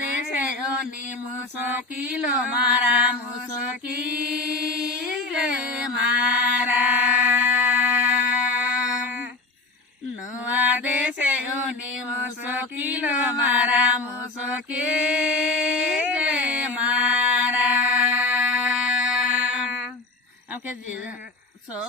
देशे ओनी मुसकिलो मारा मुसकिल मारा नुआ देशे ओनी मुसकिलो मारा मुसकिल मारा. Okay, so